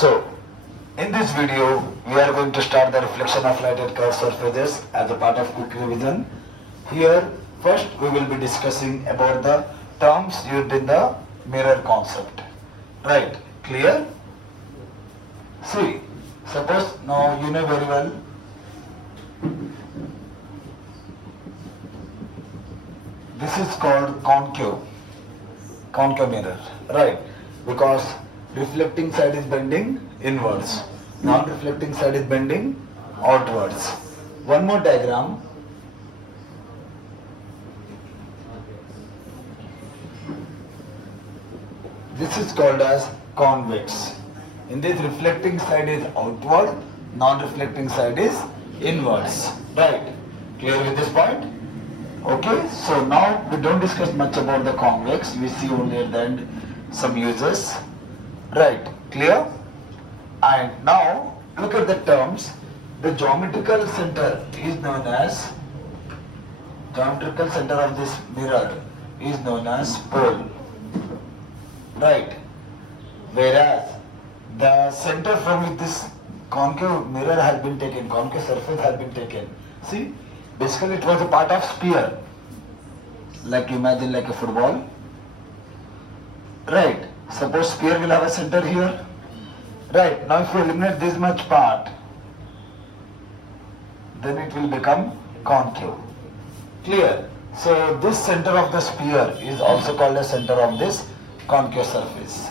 So, in this video, we are going to start the reflection of light at curved surfaces as a part of quick revision. Here, first we will be discussing about the terms used in the mirror concept. Right, clear? See, suppose now you know very well this is called concave mirror, right? Because reflecting side is bending inwards, non-reflecting side is bending outwards. One more diagram. This is called as convex. In this, reflecting side is outward, non-reflecting side is inwards, right? Clear with this point? Okay, so now we don't discuss much about the convex, we see only at the end some uses, right, clear? And now look at the terms. The geometrical center is known as, geometrical center of this mirror is known as pole, right? Whereas the center from which this concave mirror has been taken, concave surface has been taken, see? Basically, it was a part of sphere, like imagine like a football, right? Suppose sphere will have a center here, right? Now if you eliminate this much part, then it will become concave, clear? So this center of the sphere is also called the center of this concave surface.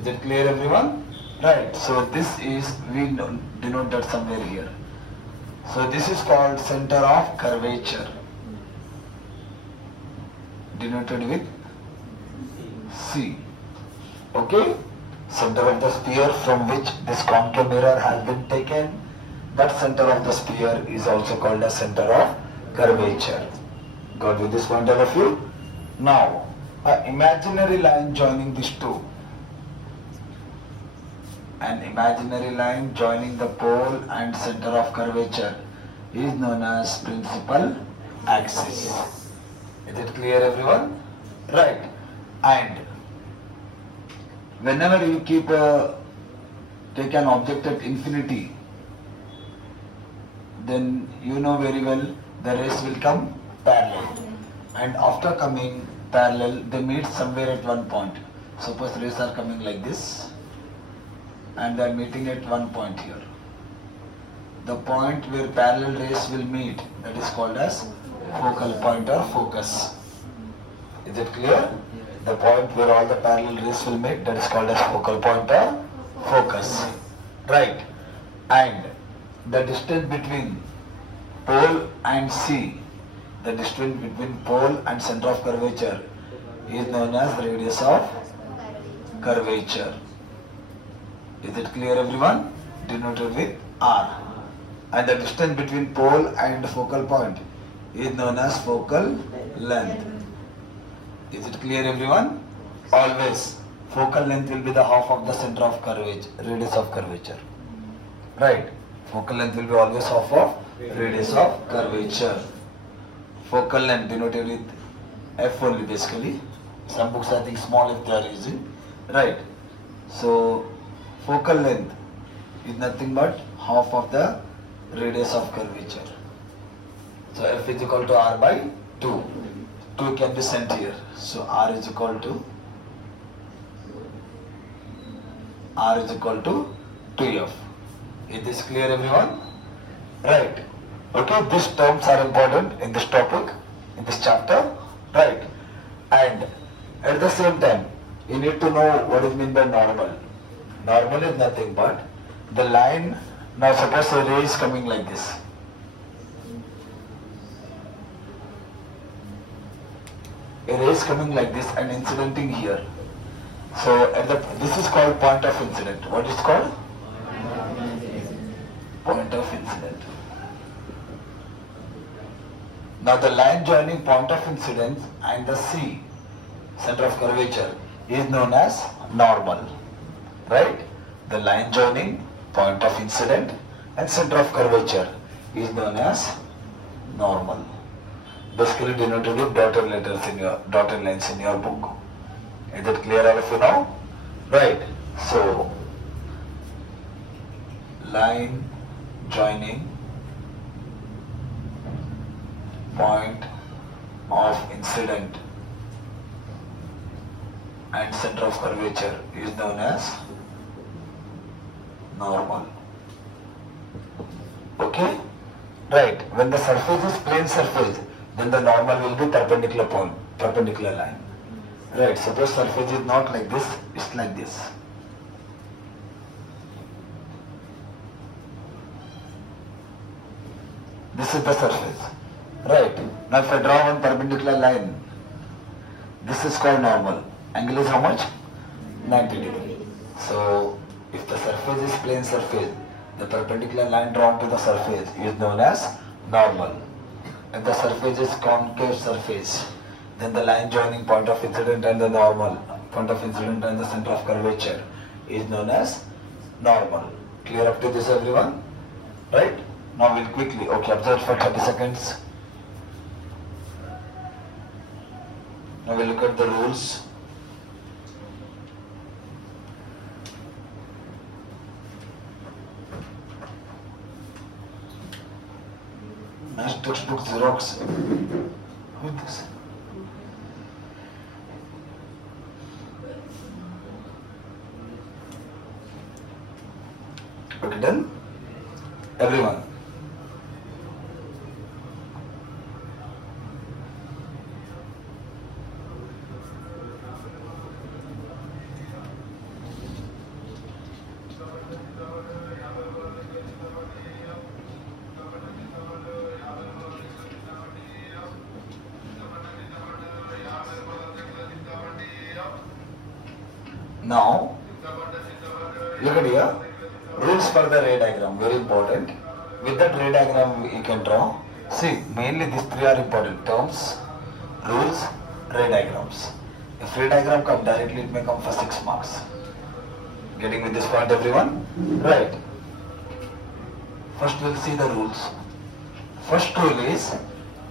Is it clear, everyone? Right, so this is, we denote that somewhere here. So this is called center of curvature, denoted with C. Okay? Center of the sphere from which this concave mirror has been taken, that center of the sphere is also called as center of curvature. Got with this point all of you? Now, an imaginary line joining these two. An imaginary line joining the pole and center of curvature is known as principal axis. Is it clear, everyone? Right. And whenever you take an object at infinity, then you know very well the rays will come parallel. And after coming parallel, they meet somewhere at one point. Suppose rays are coming like this, and they are meeting at one point here. The point where parallel rays will meet, that is called as focal point or focus. Is it clear? The point where all the parallel rays will meet, that is called as focal point or focus. Right. And the distance between pole and C, the distance between pole and center of curvature is known as radius of curvature. Is it clear, everyone? Denoted with R. And the distance between pole and focal point is known as focal length. Is it clear, everyone? Always focal length will be the half of the center of curvature, radius of curvature. Right? Focal length will be always half of radius of curvature. Focal length denoted with F only basically. Some books I think small if they are using. Right? So focal length is nothing but half of the radius of curvature. So F is equal to R by 2. 2 can be sent here. So R is equal to 2F. Is this clear, everyone? Right. Okay, these terms are important in this topic, in this chapter. Right. And at the same time, you need to know what is meant by normal. Normal is nothing but the line. Now suppose a ray is coming like this. A ray is coming like this and incidenting here. So this is called point of incident. What is called? Point of incident. Now the line joining point of incidence and the C, center of curvature, is known as normal. Right? The line joining point of incident and center of curvature is known as normal. Basically denoted with dotted lines in your book. Is it clear all of you now? Right. So line joining point of incident and center of curvature is known as normal. Okay? Right. When the surface is plane surface, then the normal will be perpendicular point, perpendicular line. Right. Suppose surface is not like this, it's like this. This is the surface. Right. Now if I draw one perpendicular line, this is called normal. Angle is how much? 90 degree. So if the surface is plane surface, the perpendicular line drawn to the surface is known as normal. If the surface is concave surface, then the line joining point of incident and the normal, point of incident and the center of curvature is known as normal. Clear up to this, everyone? Right? Now we'll quickly, okay, observe for 30 seconds. Now we'll look at the rules. Nice textbook Xerox. Who is this? Okay, done? Everyone. Now, look at here. Rules for the ray diagram, very important. With that ray diagram you can draw. See, mainly these three are important. Terms, rules, ray diagrams. If ray diagram come directly, it may come for 6 marks. Getting with this point, everyone? Right. First we'll see the rules. First rule is,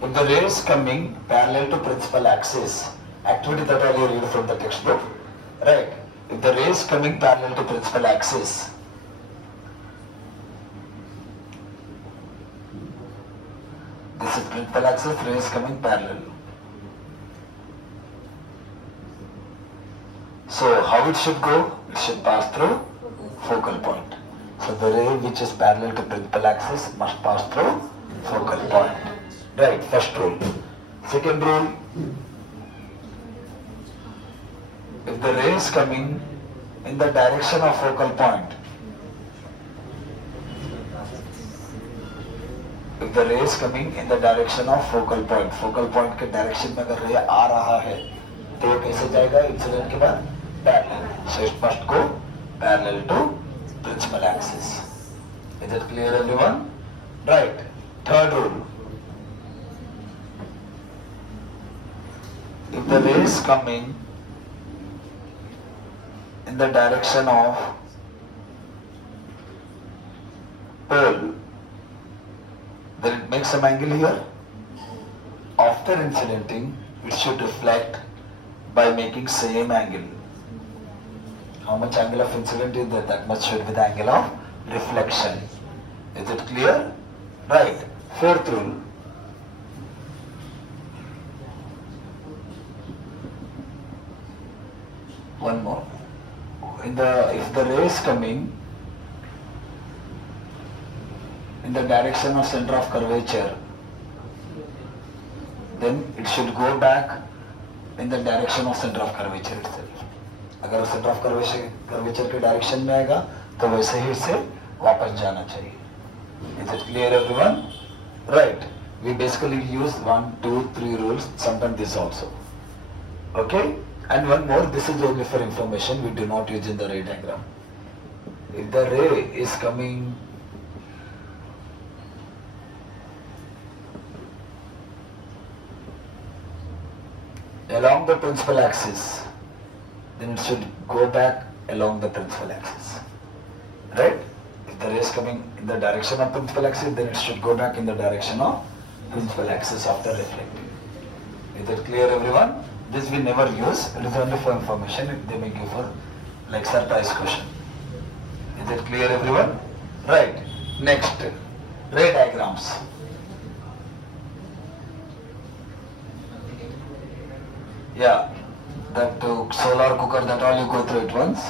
if the ray is coming parallel to principal axis, activity that I read from the textbook. Right. If the ray is coming parallel to principal axis, this is principal axis, ray is coming parallel. So how it should go? It should pass through focal point. So the ray which is parallel to principal axis must pass through focal point. Right, first rule. Second rule, if the ray is coming in the direction of focal point, if the ray is coming in the direction of focal point के direction में अगर ray आ रहा है, तो ये कैसे जाएगा incident के बाद? Parallel. So it must go parallel to principal axis. Is it clear, everyone? Right. Third rule. If the ray is coming in the direction of pole, then it makes some angle here. After incidenting, it should reflect by making same angle. How much angle of incident is there? That much should be the angle of reflection. Is it clear? Right. Fourth rule. One more. If the ray is coming in the direction of center of curvature, then it should go back in the direction of center of curvature itself. अगर centre of curvature के direction में आएगा तो वैसे ही इसे वापस जाना चाहिए. Is it clear, everyone? Right. We basically use 1, 2, 3 rules, sometimes this also. Okay? And one more, this is only for information, we do not use in the ray diagram. If the ray is coming along the principal axis, then it should go back along the principal axis. Right? If the ray is coming in the direction of principal axis, then it should go back in the direction of principal axis after reflecting. Is it clear, everyone? This we never use, it is only for information, they may give for like surprise question. Is it clear, everyone? Right. Next, ray diagrams. Yeah, that solar cooker, that all you go through it once.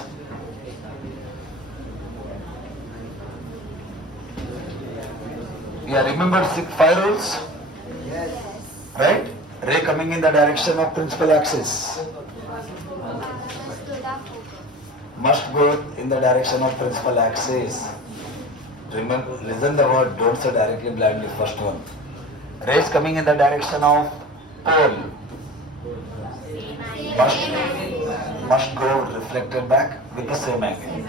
Yeah, remember five rules? Right? Ray coming in the direction of principal axis must go in the direction of principal axis. Remember, listen the word, don't say directly blindly, first one. Rays coming in the direction of pole must go reflected back with the same angle.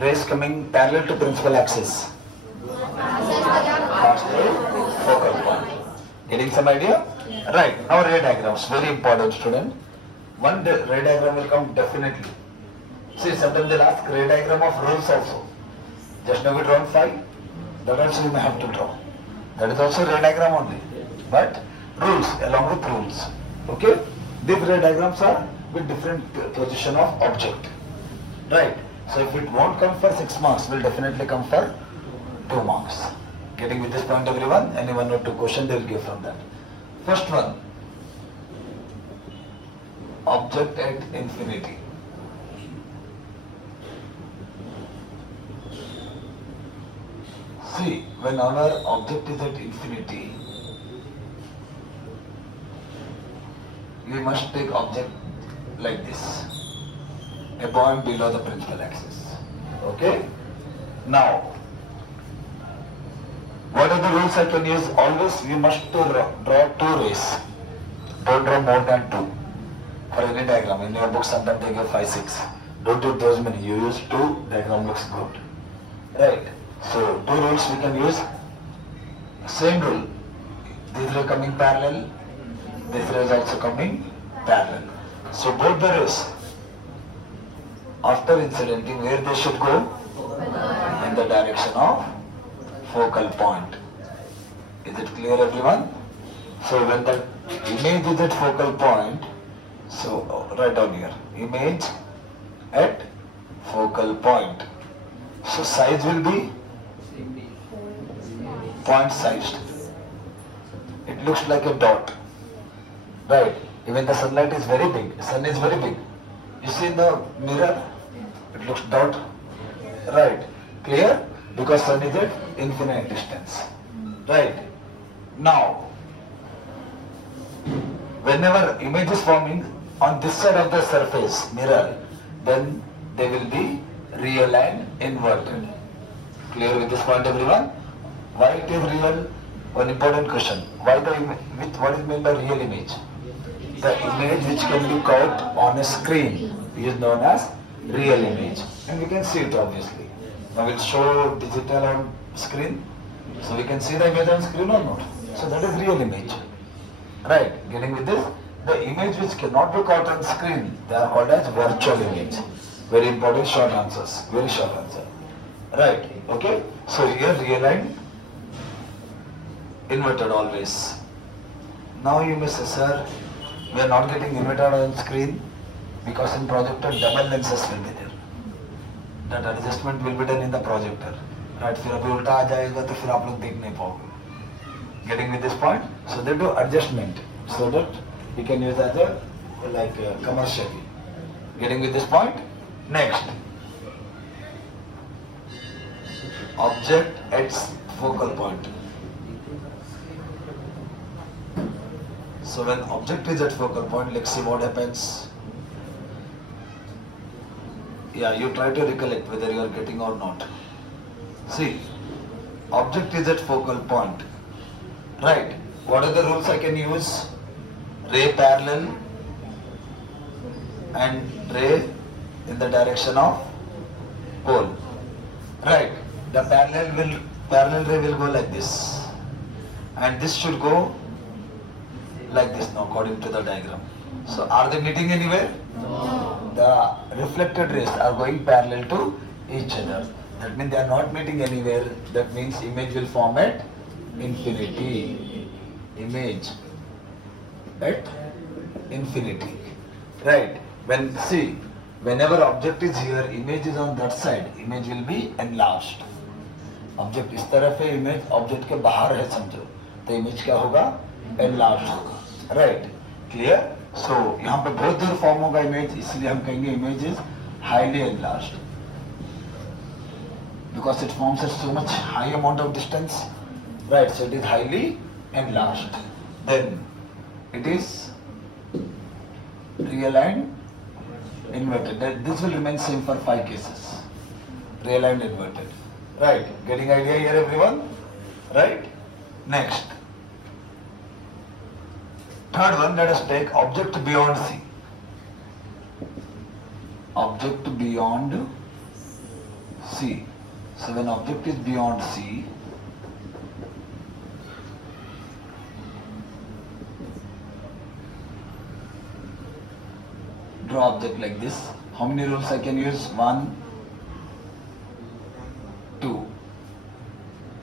Rays coming parallel to principal axis must go focal point. Getting some idea? Right. Now ray diagrams, very important student. One ray diagram will come definitely. See, sometimes they'll ask ray diagram of rules also. Just now we drawn 5, that also you may have to draw. That is also ray diagram only. But rules, along with rules. Okay? These ray diagrams are with different position of object. Right? So if it won't come for 6 marks, will definitely come for 2 marks. Getting with this point everyone? Any one or two question they will give from that. First one. Object at infinity. See, when our object is at infinity, we must take object like this, above and below the principal axis. Okay? Now, what are the rules I can use? Always we must draw 2 rays. Don't draw more than 2. For any diagram, in your book sometimes they give 5, 6. Don't do those many, you use 2, diagram looks good. Right? So, 2 rules we can use. Same rule. These are coming parallel. This ray is also coming parallel. So, both the rays, after incidenting, where they should go? In the direction of focal point. Is it clear everyone? So, when the image is at focal point, so write down here, image at focal point. So, size will be point sized. It looks like a dot. Right? Even the sunlight is very big. Sun is very big. You see in the mirror, it looks dot. Right? Clear? Because sun is at infinite distance. Right? Now, whenever image is forming on this side of the surface, mirror, then they will be real and inverted. Clear with this point everyone? Why it is real? One important question. Why the what is meant by real image? The image which can be caught on a screen is known as real image. And we can see it obviously. Now we'll show digital on screen. So we can see the image on screen or not. So that is real image. Right? Getting with this? The image which cannot be caught on screen, they are called as virtual image. Very important short answers. Very short answer. Right? Okay? So here real and inverted always. Now you may say, sir, we are not getting inverted on screen because in projector double lenses will be there. That adjustment will be done in the projector. Right? फिर अभी उल्टा आ जाएगा तो फिर आप लोग देख नहीं पाओगे. Getting with this point? So they do adjustment so that you can use as a commercially. Getting with this point? Next. Object at focal point. So when object is at focal point, let's see what happens. Yeah, you try to recollect whether you are getting or not. See, object is at focal point. Right. What are the rules I can use? Ray parallel and ray in the direction of pole. Right. The parallel ray will go like this. And this should go like this now according to the diagram. So are they meeting anywhere? No. The reflected rays are going parallel to each other. That means they are not meeting anywhere. That means image will form at infinity. Image at infinity. Right? Whenever object is here, image is on that side, image will be enlarged. Object इस तरफ है, image object के बाहर है समझो, तो image क्या होगा, एनलार्ज होगा, राइट, क्लियर। सो यहाँ पे बहुत दूर फॉर्म होगा इमेज, इसलिए हम कहेंगे image is highly enlarge, because it forms at so much high amount of distance, right, so it is highly enlarged. Then it is realigned inverted. This will remain same for 5 cases, realigned inverted, right, getting idea here everyone, right. Next, third one, let us take object beyond C. Object beyond C. So when object is beyond C, draw object like this. How many rules I can use? 1, 2.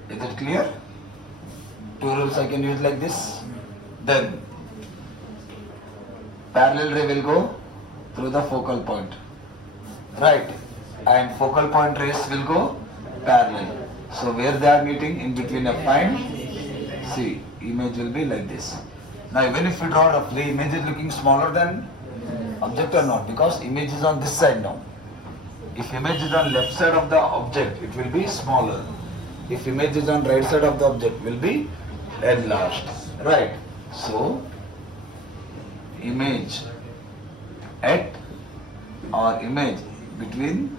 Is it clear? 2 rules I can use like this. Then parallel ray will go through the focal point, right, and focal point rays will go parallel. So where they are meeting, in between F and C, image will be like this. Now even if we draw roughly, image is looking smaller than object or not, because image is on this side now. If image is on left side of the object, it will be smaller. If image is on right side of the object, will be enlarged, right. So image at or image between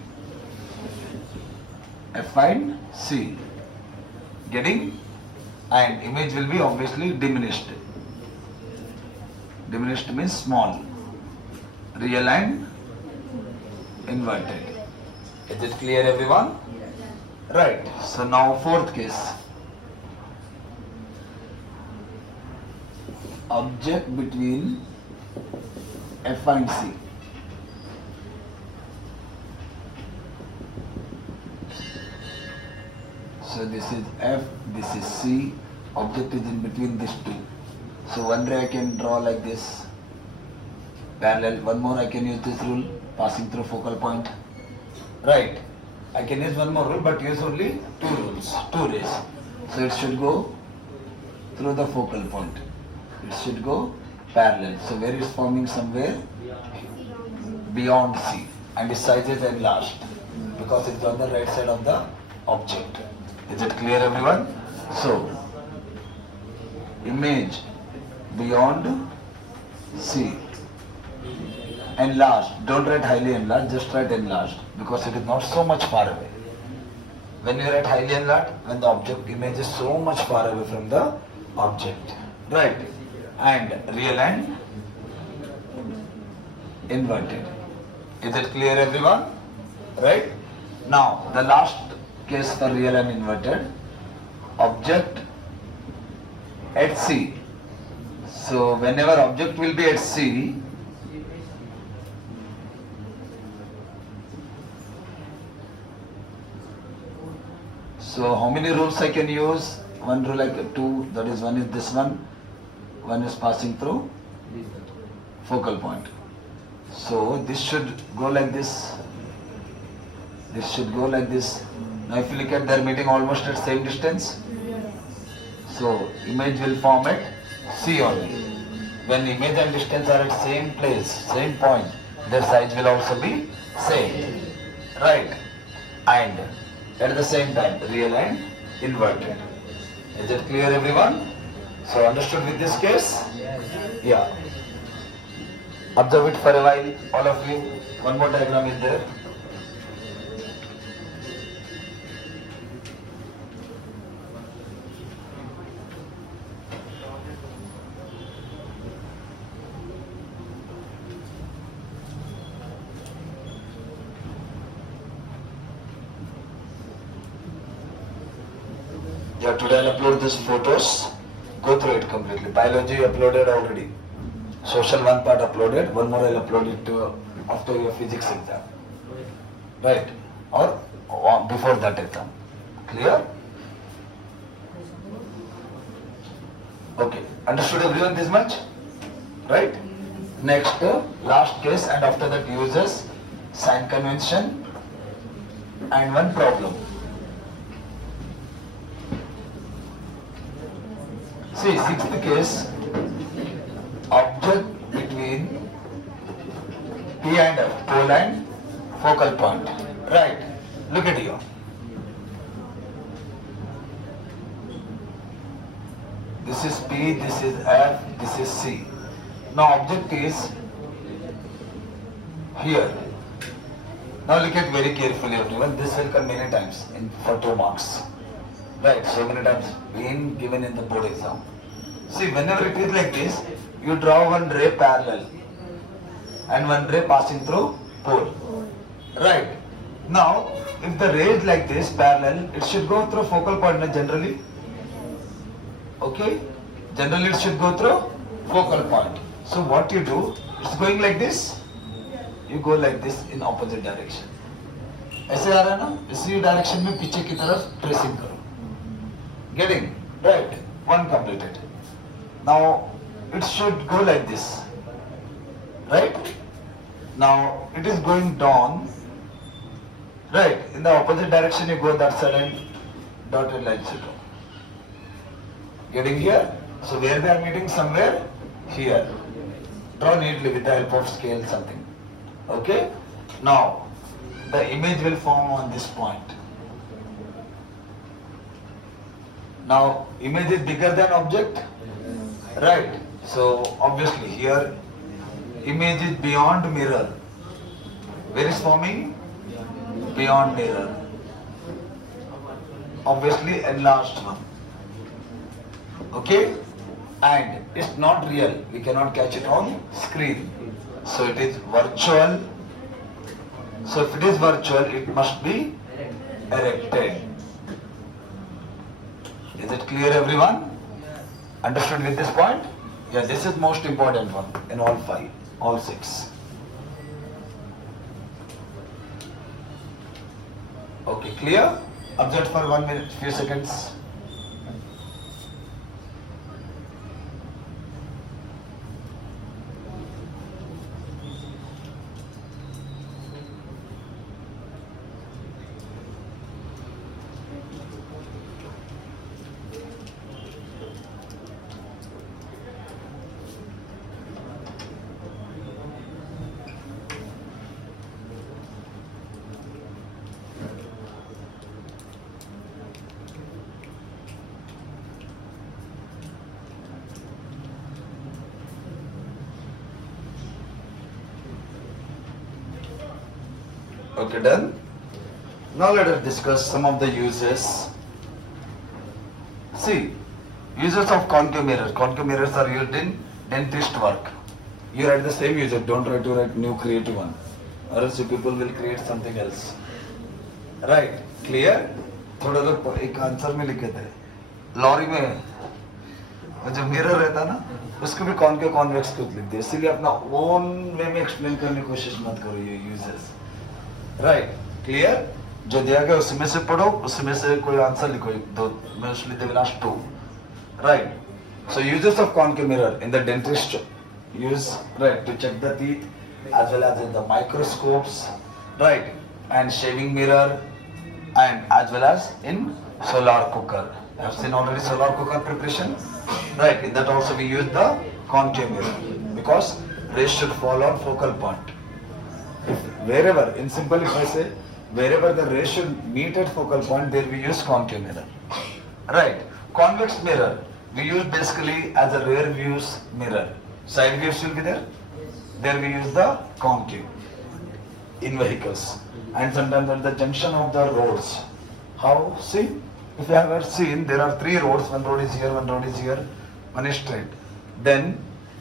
F and C, getting, and image will be obviously diminished. Diminished means small. Realigned, inverted. Is it clear everyone? Right. So now fourth case. Object between F and C. So this is F, this is C, object is in between these two. So one ray I can draw like this, parallel. One more I can use this rule, passing through focal point, right. I can use one more rule, but use only 2 rules, 2 rays. So it should go through the focal point. It should go parallel. So where is forming, somewhere beyond C, and its size is enlarged because it's on the right side of the object. Is it clear everyone? So image beyond C, enlarged. Don't write highly enlarged, just write enlarged, because it is not so much far away. When you write highly enlarged, when the object image is so much far away from the object, right. And realigned, inverted. Is it clear everyone? Right. Now the last case for real and inverted, object at C. So whenever object will be at C, so how many rules I can use? One rule like 2, that is one is this one is passing through focal point. So this should go like this, this should go like this. Now if you look at, they are meeting almost at same distance. So image will form at C only. When image and distance are at same place, same point, their size will also be same, right. And at the same time, real and inverted. Is it clear everyone? So understood with this case? Yeah. Observe it for a while, all of you. One more diagram is there. Yeah, today I'll upload these photos. Go through it completely. Biology uploaded already. Social one part uploaded. One more I'll upload it after your physics exam. Right? Or before that exam. Clear? Okay. Understood everyone this much? Right? Next, last case, and after that uses sign convention and one problem. See, sixth case, object between P and F, pole and focal point. Right. Look at you. This is P, this is F, this is C. Now object is here. Now look at very carefully everyone. This will come many times for 2 marks. Right, so many times been given in the board exam. See, whenever it is like this, you draw one ray parallel and one ray passing through pole. Right. Now, if the ray is like this parallel, it should go through focal point generally. Okay? Generally it should go through focal point. So what you do, it's going like this. You go like this in opposite direction. ऐसे आ रहा है ना, इसी direction में पीछे की तरफ tracing करो. Getting right? One completed. Now it should go like this, right? Now it is going down, right? In the opposite direction you go that side and dotted line should go. Getting here? So where they are meeting? Somewhere here. Draw neatly with the help of scale something. Okay? Now the image will form on this point. Now image is bigger than object, right? So obviously here image is beyond mirror. Where is forming? Beyond mirror. Obviously enlarged one. Okay? And it's not real. We cannot catch it on screen. So it is virtual. So if it is virtual, it must be erected. Is it clear everyone? Understood with this point? Yeah, this is most important one in all 5, all 6. Okay, clear? Observe for 1 minute, few seconds. Okay, done. Now let us discuss some of the uses. See, uses of concave mirror. Concave mirrors are used in dentist work. You write the same user, don't try to write new creative one, or else you people will create something else. Right? Clear? थोड़ा तो एक answer में लिखे थे. Lorry में जो mirror रहता ना, उसको भी कॉनकेव कॉन्वेक्स क्यों लिख दिया? इसीलिए अपना ओन वे में एक्सप्लेन करने की कोशिश मत करो ये यूजेस. राइट? क्लियर? जो दिया गया उसमें से पढ़ो, उसमें से कोई आंसर लिखो. एक दो mostly they will ask 2. Right? So uses of concave mirror in the dentist use, right, to check the teeth as well as in the microscopes, right, and shaving mirror, and as well as in solar cooker. I have seen already solar cooker preparation, right? In that also we use the concave mirror because rays should fall on focal point. Wherever, in simple if I say, wherever the rays should meet at focal point, there we use concave mirror, right? Convex mirror we use basically as a rear views mirror. Side views will be there. There we use the concave in vehicles. And sometimes at the junction of the roads. How? See, if you have ever seen, there are 3 roads. One road is here, one road is here, one is straight. Then,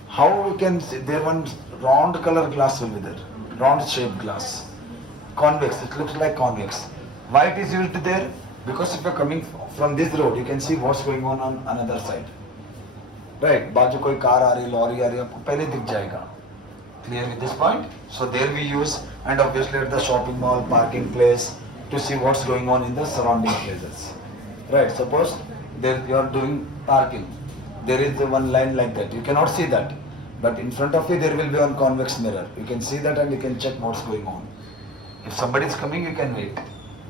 how we can see, there one round color glass will be there. Round shaped glass. Convex, it looks like convex. Why it is used there? Because if you are coming from this road, you can see what's going on another side. Right? बाजू कोई car आ रही, lorry आ रही, आपको पहले दिख जाएगा. Clear with this point? So there we use, and obviously at the shopping mall, parking place, to see what's going on in the surrounding places. Right? Suppose there you are doing parking. There is the one line like that. You cannot see that, but in front of you there will be one convex mirror. You can see that and you can check what's going on. If somebody is coming, you can wait.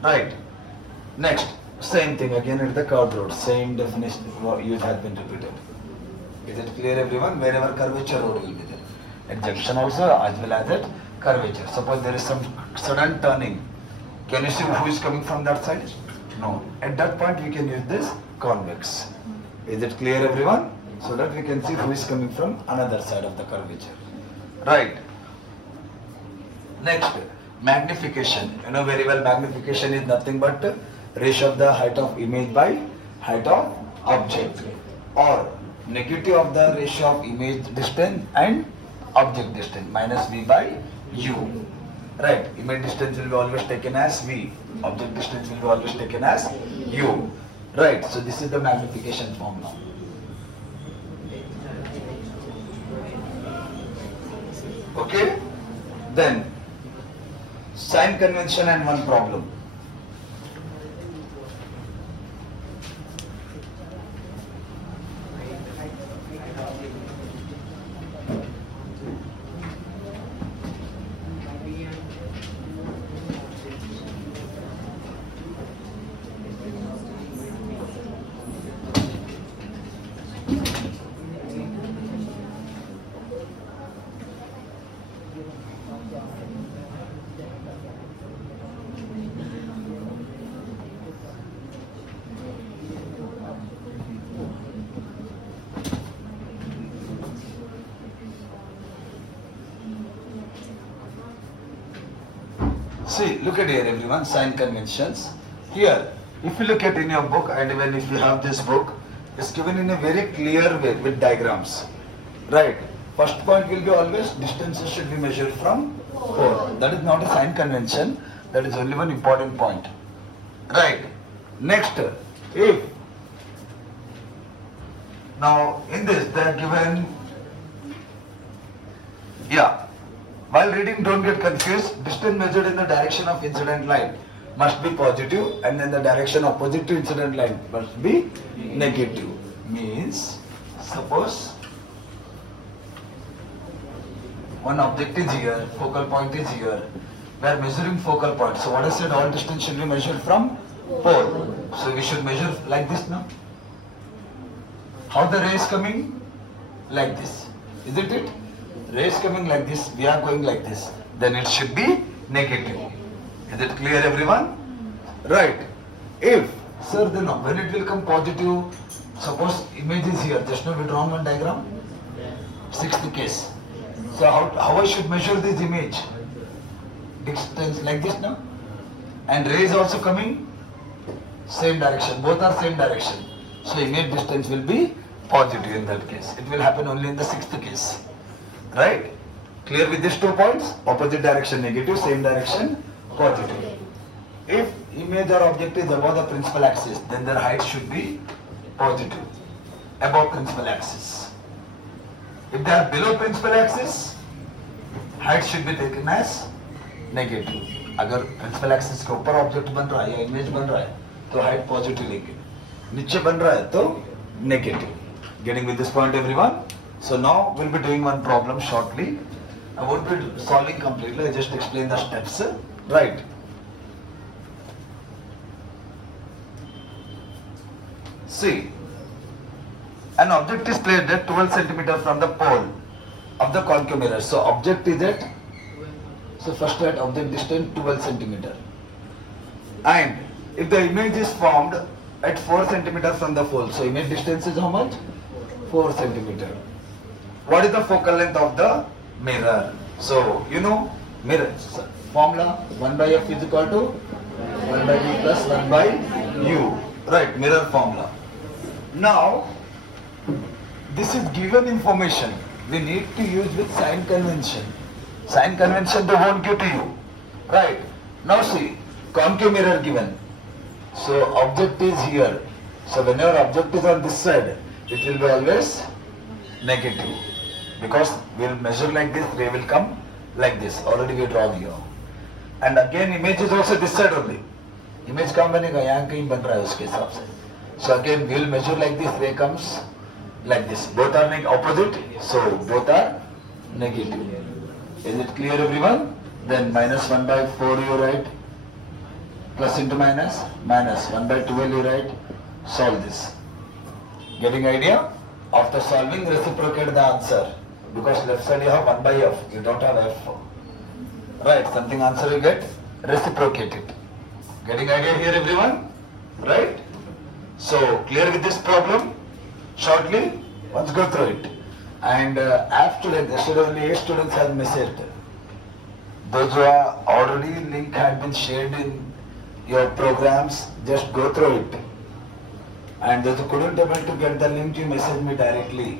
Right? Next, Same thing again at the curved road. Same definition use has been repeated. Is it clear, everyone? Wherever curvature road will be there. At junction also as well as at curvature. Suppose there is some sudden turning. Can you see who is coming from that side? No. At that point we can use this convex. Is it clear, everyone? So that we can see who is coming from another side of the curvature. Right. Next, magnification. You know very well magnification is nothing but ratio of the height of image by height of object, or negative of the ratio of image distance and object distance minus v by u. Right, image distance will be always taken as v, object distance will be always taken as u. Right, so this is the magnification formula. Okay, then sign convention and one problem. See, look at here, everyone, sign conventions. Here, if you look at in your book, and even if you have this book, it's given in a very clear way with diagrams. Right. First point will be always distances should be measured from pole. That is not a sign convention. That is only one important point. Right. Next, if now in this they are given, yeah. While reading, don't get confused. Distance measured in the direction of incident line must be positive, and then the direction opposite to incident line must be negative. Means, suppose one object is here, focal point is here. We are measuring focal point. So what I said, all distance should be measured from pole. So we should measure like this now. How the ray is coming? Like this. Isn't it? Ray is coming like this, we are going like this. Then it should be negative. Is it clear, everyone? Right. If, sir, then when it will come positive, suppose image is here, just now we drawn one diagram. Sixth case. So how I should measure this image? Distance like this now. And ray is also coming same direction. Both are same direction. So image distance will be positive in that case. It will happen only in the sixth case. Right? Clear with these 2 points? Opposite direction negative, same direction positive. If image or object is above the principal axis, then their height should be positive, above principal axis. If they are below principal axis, height should be taken as negative. अगर principal axis के ऊपर object बन रहा है या image बन रहा है, तो height positive लेंगे. नीचे बन रहा है तो negative. Getting with this point, everyone? So now we'll be doing one problem shortly. I won't be solving completely, I just explain the steps. Right. See, an object is placed at 12 centimeter from the pole of the concave mirror. So object is at, so first at object distance 12 centimeter. And if the image is formed at 4 centimeter from the pole, so image distance is how much? 4 centimeter. What is the focal length of the mirror? So, you know, mirror formula 1 by f is equal to 1 by v plus 1 by u. Right, mirror formula. Now, this is given information. We need to use with sign convention. Sign convention they won't give to you. Right. Now see, concave mirror given. So object is here. So whenever object is on this side, it will be always negative. Because we will measure like this, ray will come like this. Already we drawn here. And again image is also this side only. Image कहाँ बनेगा? यहाँ कहीं बन रहा है उसके हिसाब से. So again we will measure like this, ray comes like this. Both are opposite, so both are negative. Is it clear, everyone? Then minus 1 by 4 you write. Plus into minus, minus 1 by 12 you write, solve this. Getting idea? After solving, reciprocate the answer. Because left side you have 1 by f, you don't have f. Right, something answer you get, reciprocate it. Getting idea here everyone? Right? So, clear with this problem? Shortly? Let's go through it. And app students, yesterday only 8 students have messaged. Those who are already link had been shared in your programs, just go through it. And those who couldn't able to get the link, you message me directly.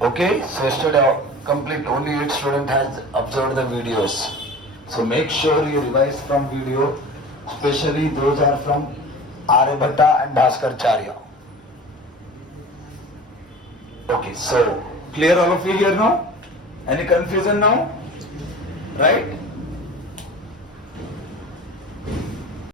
Okay, so yesterday complete only 8 students has observed the videos. So make sure you revise from video, especially those are from Aryabhatta and Bhaskaracharya. Okay, so clear all of you here now? Any confusion now? Right?